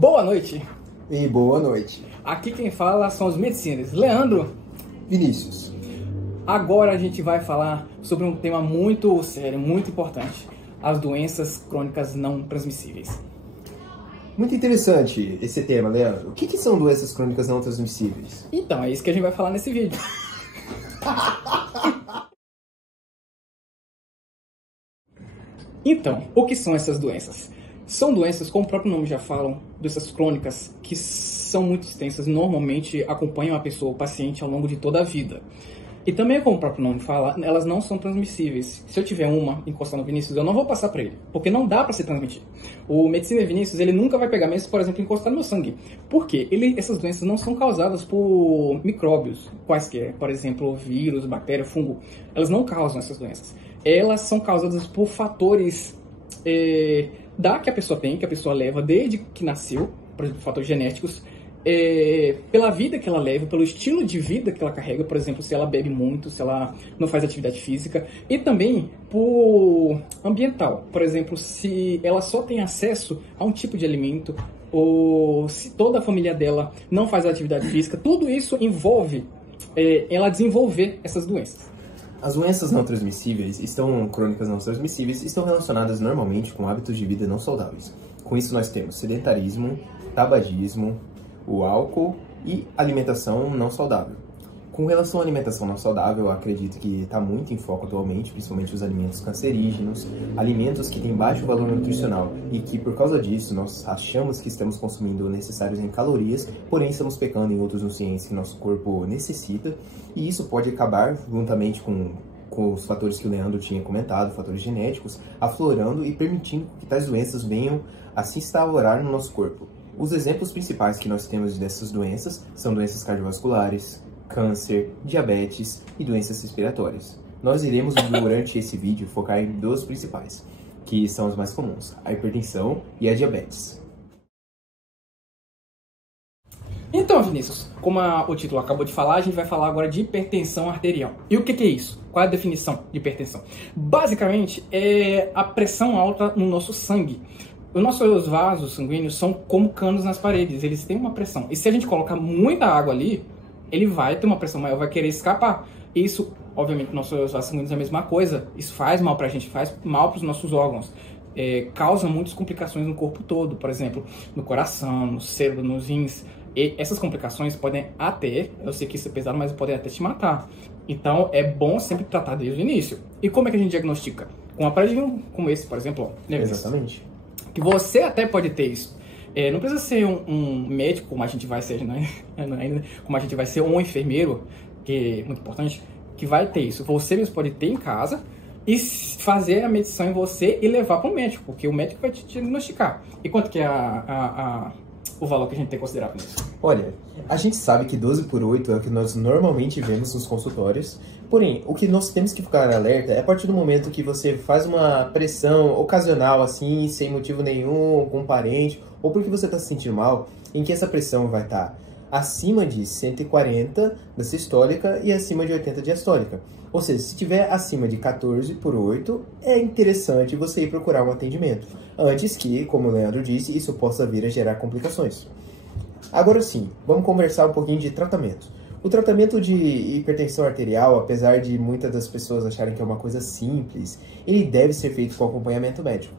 Boa noite! E boa noite. Aqui quem fala são os mediciners, Leandro. Vinícius. Agora a gente vai falar sobre um tema muito sério, muito importante: as doenças crônicas não transmissíveis. Muito interessante esse tema, Leandro. O que são doenças crônicas não transmissíveis? Então, é isso que a gente vai falar nesse vídeo. Então, o que são essas doenças? São doenças, como o próprio nome já falam, doenças crônicas, que são muito extensas e normalmente acompanham a pessoa, o paciente, ao longo de toda a vida. E também, como o próprio nome fala, elas não são transmissíveis. Se eu tiver uma encostar no Vinícius, eu não vou passar para ele, porque não dá para se transmitir. O Mediciner Vinícius, ele nunca vai pegar mesmo, por exemplo, encostar no meu sangue. Por quê? Essas doenças não são causadas por micróbios quaisquer, por exemplo, vírus, bactéria, fungo. Elas não causam essas doenças. Elas são causadas por fatores que a pessoa tem, que a pessoa leva desde que nasceu, por exemplo, fatores genéticos, pela vida que ela leva, pelo estilo de vida que ela carrega, por exemplo, se ela bebe muito, se ela não faz atividade física, e também por ambiental, por exemplo, se ela só tem acesso a um tipo de alimento, ou se toda a família dela não faz atividade física, tudo isso envolve ela desenvolver essas doenças. As doenças não transmissíveis, crônicas não transmissíveis, estão relacionadas normalmente com hábitos de vida não saudáveis. Com isso nós temos sedentarismo, tabagismo, o álcool e alimentação não saudável. Com relação à alimentação não saudável, eu acredito que está muito em foco atualmente, principalmente os alimentos cancerígenos, alimentos que têm baixo valor nutricional e que, por causa disso, nós achamos que estamos consumindo o necessário em calorias, porém estamos pecando em outros nutrientes que nosso corpo necessita, e isso pode acabar, juntamente com os fatores que o Leandro tinha comentado, fatores genéticos, aflorando e permitindo que tais doenças venham a se instaurar no nosso corpo. Os exemplos principais que nós temos dessas doenças são doenças cardiovasculares, câncer, diabetes e doenças respiratórias. Nós iremos, durante esse vídeo, focar em duas principais, que são as mais comuns, a hipertensão e a diabetes. Então, Vinícius, como o título acabou de falar, a gente vai falar agora de hipertensão arterial. E o que é isso? Qual é a definição de hipertensão? Basicamente, é a pressão alta no nosso sangue. Os nossos vasos sanguíneos são como canos nas paredes, eles têm uma pressão. E se a gente colocar muita água ali, ele vai ter uma pressão maior, vai querer escapar. Isso, obviamente, nossos vasos sanguíneos é a mesma coisa. Isso faz mal pra gente, faz mal para os nossos órgãos. Causa muitas complicações no corpo todo, por exemplo, no coração, no cérebro, nos rins. E essas complicações podem até, eu sei que isso é pesado, mas podem até te matar. Então, é bom sempre tratar desde o início. E como é que a gente diagnostica? Com um aparelhinho como esse, por exemplo. Ó, Exatamente. Que você até pode ter isso. Não precisa ser um médico, como a gente vai ser, né? Como a gente vai ser, ou um enfermeiro, que é muito importante, que vai ter isso. Você mesmo pode ter em casa e fazer a medição em você e levar para o médico, porque o médico vai te diagnosticar. E quanto que é o valor que a gente tem que considerar nisso? Olha, a gente sabe que 12/8 é o que nós normalmente vemos nos consultórios, porém, o que nós temos que ficar alerta é a partir do momento que você faz uma pressão ocasional, assim, sem motivo nenhum, com um parente, ou porque você está se sentindo mal, em que essa pressão vai estar acima de 140 da sistólica e acima de 80 diastólica. Ou seja, se estiver acima de 14/8, é interessante você ir procurar um atendimento, antes que, como o Leandro disse, isso possa vir a gerar complicações. Agora sim, vamos conversar um pouquinho de tratamento. O tratamento de hipertensão arterial, apesar de muitas das pessoas acharem que é uma coisa simples, ele deve ser feito com acompanhamento médico.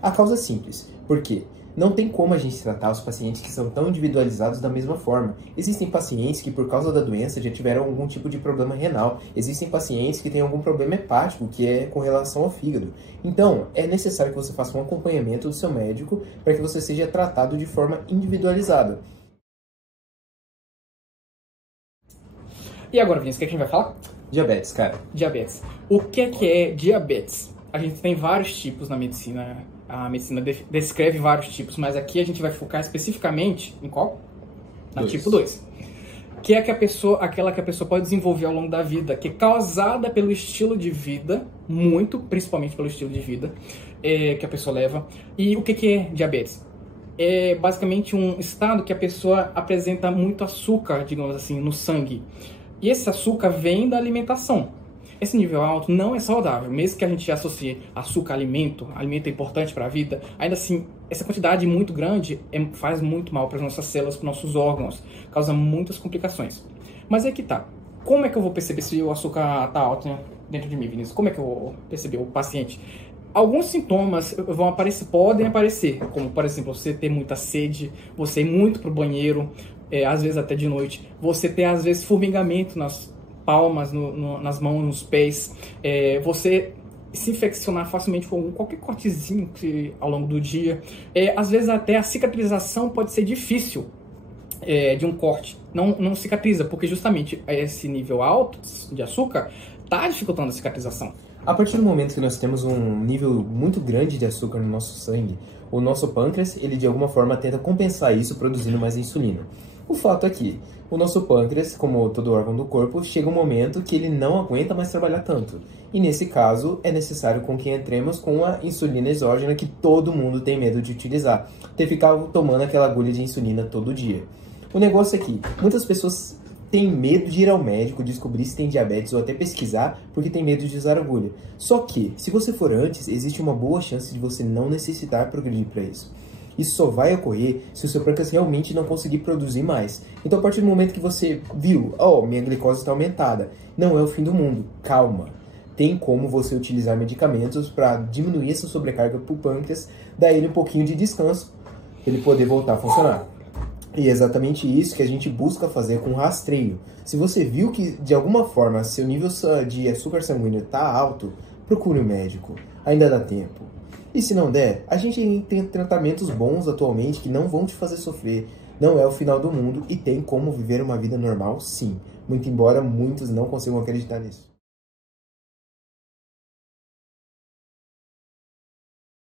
A causa é simples, por quê? Não tem como a gente tratar os pacientes que são tão individualizados da mesma forma. Existem pacientes que, por causa da doença, já tiveram algum tipo de problema renal. Existem pacientes que têm algum problema hepático, que é com relação ao fígado. Então, é necessário que você faça um acompanhamento do seu médico para que você seja tratado de forma individualizada. E agora, Vinícius, o que a gente vai falar? Diabetes, cara. Diabetes. O que é diabetes? A gente tem vários tipos na medicina. A medicina descreve vários tipos, mas aqui a gente vai focar especificamente em qual? Tipo 2. Que é aquela que a pessoa pode desenvolver ao longo da vida, que é causada pelo estilo de vida, principalmente pelo estilo de vida que a pessoa leva. E o que é diabetes? É basicamente um estado que a pessoa apresenta muito açúcar, digamos assim, no sangue. E esse açúcar vem da alimentação. Esse nível alto não é saudável, mesmo que a gente associe açúcar a alimento é importante para a vida, ainda assim essa quantidade muito grande faz muito mal para as nossas células, para os nossos órgãos, causa muitas complicações. Mas é que tá. Como é que eu vou perceber se o açúcar tá alto, né, dentro de mim, Vinícius? Como é que eu vou perceber o paciente? Alguns sintomas vão aparecer, podem aparecer, como, por exemplo, você ter muita sede, você ir muito pro banheiro, às vezes até de noite, você ter, às vezes, formigamento nas palmas, nas mãos, nos pés, você se infeccionar facilmente com qualquer cortezinho ao longo do dia. Às vezes até a cicatrização pode ser difícil de um corte. Não cicatriza, porque justamente esse nível alto de açúcar está dificultando a cicatrização. A partir do momento que nós temos um nível muito grande de açúcar no nosso sangue, o nosso pâncreas, ele de alguma forma tenta compensar isso produzindo mais insulina. O fato é que o nosso pâncreas, como todo órgão do corpo, chega um momento que ele não aguenta mais trabalhar tanto. E nesse caso, é necessário com que entremos com a insulina exógena que todo mundo tem medo de utilizar. Ter que ficar tomando aquela agulha de insulina todo dia. O negócio é que muitas pessoas têm medo de ir ao médico, descobrir se tem diabetes ou até pesquisar porque tem medo de usar agulha. Só que, se você for antes, existe uma boa chance de você não necessitar progredir para isso. Isso só vai ocorrer se o seu pâncreas realmente não conseguir produzir mais. Então, a partir do momento que você viu, minha glicose está aumentada, não é o fim do mundo, calma. Tem como você utilizar medicamentos para diminuir essa sobrecarga para o pâncreas, dar ele um pouquinho de descanso, para ele poder voltar a funcionar. E é exatamente isso que a gente busca fazer com o rastreio. Se você viu que, de alguma forma, seu nível de açúcar sanguíneo está alto, procure um médico. Ainda dá tempo. E se não der, a gente tem tratamentos bons atualmente que não vão te fazer sofrer. Não é o final do mundo e tem como viver uma vida normal, sim. Muito embora muitos não consigam acreditar nisso.